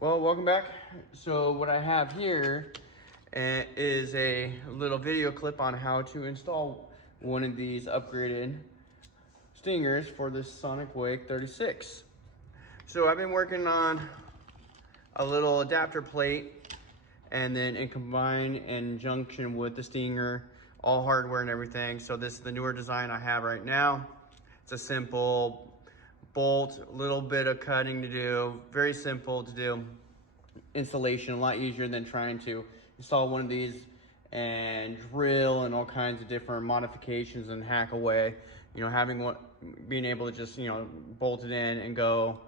Well, welcome back. So what I have here is a little video clip on how to install one of these upgraded stingers for this Sonic Wake 36. So I've been working on a little adapter plate and then in conjunction with the stinger, all hardware and everything. So this is the newer design I have right now. It's a simple bolt, a little bit of cutting to do, very simple to do. Installation, a lot easier than trying to install one of these and drill and all kinds of different modifications and hack away. You know, being able to just, bolt it in and go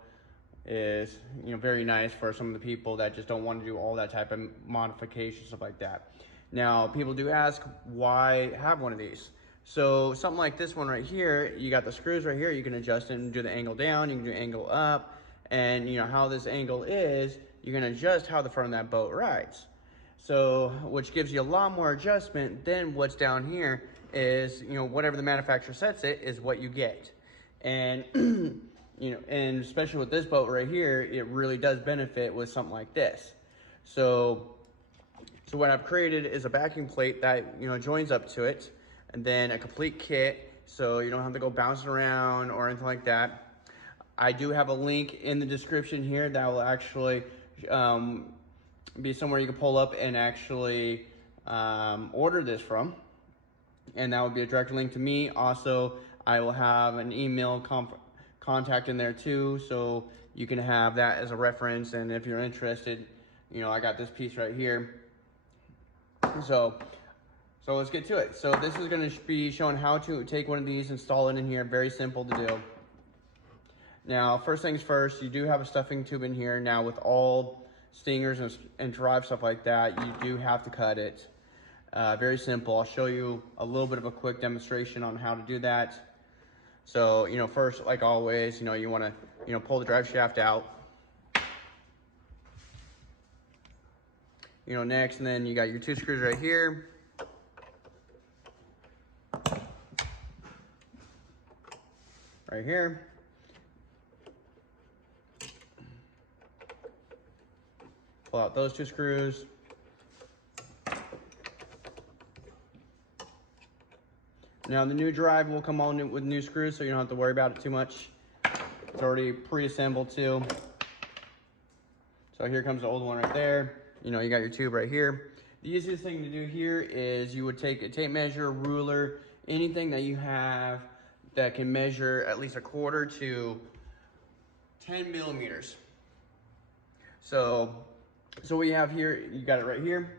is, very nice for some of the people that just don't want to do all that type of modification, stuff like that. Now, people do ask, why have one of these? So something like this one right here, you got the screws right here, you can adjust it and do the angle down, you can do angle up, and how this angle is, you can adjust how the front of that boat rides. So, which gives you a lot more adjustment than what's down here is, whatever the manufacturer sets it is what you get. And, and especially with this boat right here, it really does benefit with something like this. So what I've created is a backing plate that, joins up to it, and then a complete kit, so you don't have to go bouncing around or anything like that. I do have a link in the description here that will actually be somewhere you can pull up and actually order this from. And that would be a direct link to me. Also, I will have an email contact in there too, so you can have that as a reference. And if you're interested, I got this piece right here. So let's get to it. So this is going to be showing how to take one of these, install it in here. Very simple to do. Now, first things first, you do have a stuffing tube in here. Now, with all stingers and drive stuff like that, you do have to cut it. Very simple. I'll show you a little bit of a quick demonstration on how to do that. So, first, like always, you want to, pull the drive shaft out. Next, and then you got your two screws right here. Right here. Pull out those two screws. Now the new drive will come on with new screws, so you don't have to worry about it too much. It's already pre-assembled too. So here comes the old one right there. You got your tube right here. The easiest thing to do here is you would take a tape measure, ruler, anything that you have that can measure at least 1/4 to 10 millimeters. So what you have here, you got it right here.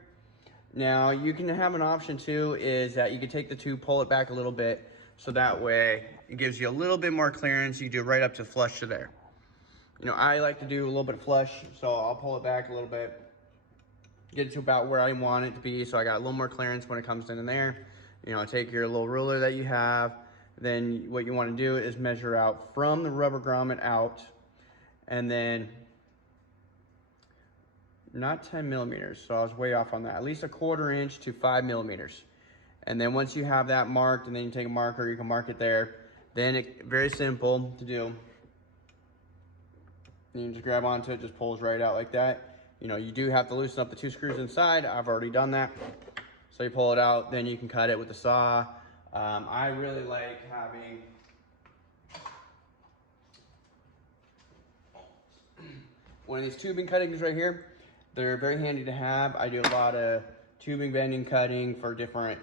Now you can have an option too, is that you can take the tube, pull it back a little bit, so that way it gives you a little bit more clearance. You do right up to flush to there. I like to do a little bit of flush, so I'll pull it back a little bit, get it to about where I want it to be, so I got a little more clearance when it comes in there. Take your little ruler that you have. Then what you want to do is measure out from the rubber grommet out, and then not 10 millimeters, so I was way off on that. At least 1/4 inch to 5 millimeters. And then once you have that marked, and then you take a marker, you can mark it there. Then very simple to do. You can just grab onto it, just pulls right out like that. You do have to loosen up the two screws inside. I've already done that. So you pull it out, then you can cut it with the saw. I really like having one of these tubing cuttings right here. They're very handy to have. I do a lot of tubing, bending, cutting for different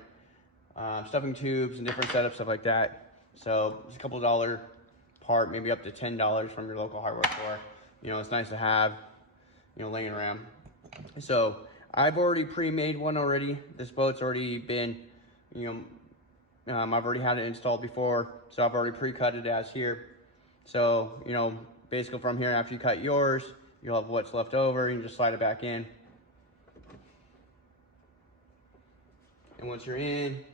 stuffing tubes and different setups, stuff like that. So it's a couple $1 part, maybe up to $10 from your local hardware store. It's nice to have, laying around. So I've already pre-made one already. This boat's already been, I've already had it installed before, so I've already pre-cut it as here. So, basically from here, after you cut yours, you'll have what's left over. You can just slide it back in. And once you're in,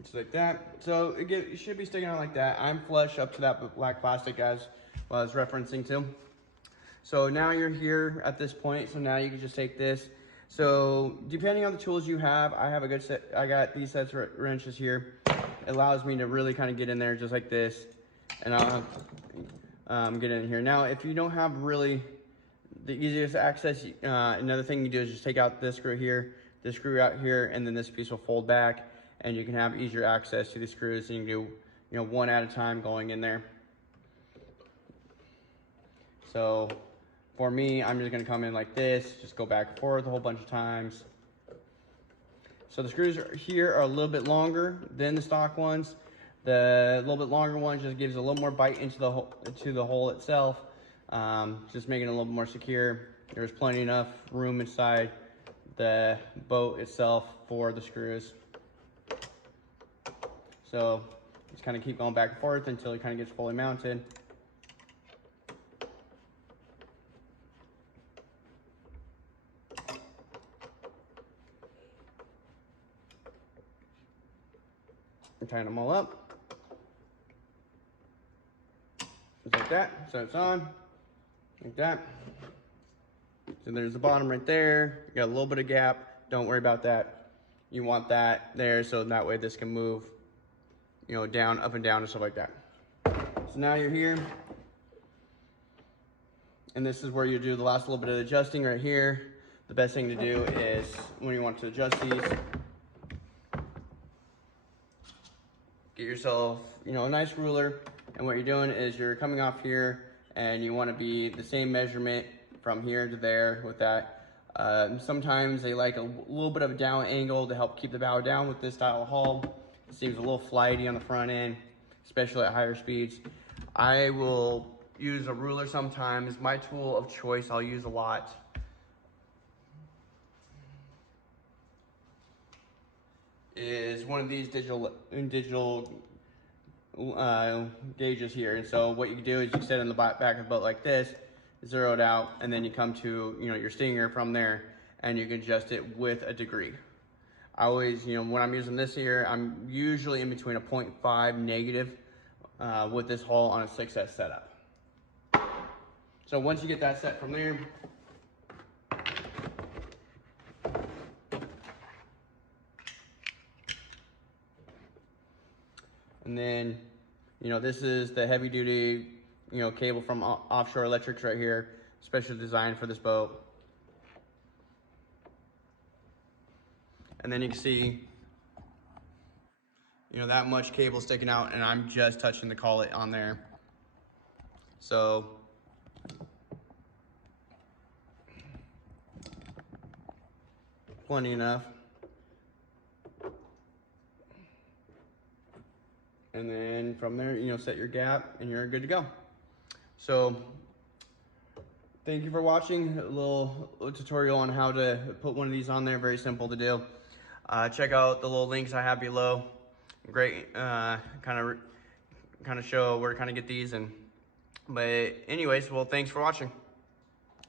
just like that. So it should be sticking out like that. I'm flush up to that black plastic as well, I was referencing to. So now you're here at this point. So now you can just take this. So depending on the tools you have, I have a good set. I got these sets of wrenches here. allows me to really kind of get in there just like this, and I'll get in here. Now, if you don't have really the easiest access, another thing you do is just take out this screw here, this screw out here, and then this piece will fold back, and you can have easier access to the screws, and you can do, you know, one at a time going in there. So for me, I'm just gonna come in like this, just go back and forth a whole bunch of times. So the screws here are a little bit longer than the stock ones. The little bit longer one just gives a little more bite into the hole itself, just making it a little more secure. There's plenty enough room inside the boat itself for the screws. So just kind of keep going back and forth until it kind of gets fully mounted. And tying them all up. Just like that. So it's on. Like that. So there's the bottom right there. You got a little bit of gap. Don't worry about that. You want that there so that way this can move, you know, down, up and down and stuff like that. So now you're here. And this is where you do the last little bit of adjusting right here. The best thing to do is when you want to adjust these, get yourself, you know, a nice ruler. And what you're doing is you're coming off here and you want to be the same measurement from here to there with that. Sometimes they like a little bit of a down angle to help keep the bow down with this style of hull. It seems a little flighty on the front end, especially at higher speeds. I will use a ruler sometimes. My tool of choice I'll use a lot is one of these digital gauges here. And so what you can do is you sit on the back of the boat like this, zero it out, and then you come to, you know, your stinger from there, and you can adjust it with a degree. I always, you know, when I'm using this here, I'm usually in between a 0.5 negative with this hull on a 6S setup. So once you get that set from there, and then, you know, this is the heavy duty, you know, cable from Offshore Electrics right here, specially designed for this boat. And then you can see, you know, that much cable sticking out, and I'm just touching the collet on there. So plenty enough. And then from there, you know, set your gap and you're good to go. So thank you for watching a little tutorial on how to put one of these on there. Very simple to do. Check out the little links I have below. Great, kind of show where to kind of get these. But anyways, well, thanks for watching.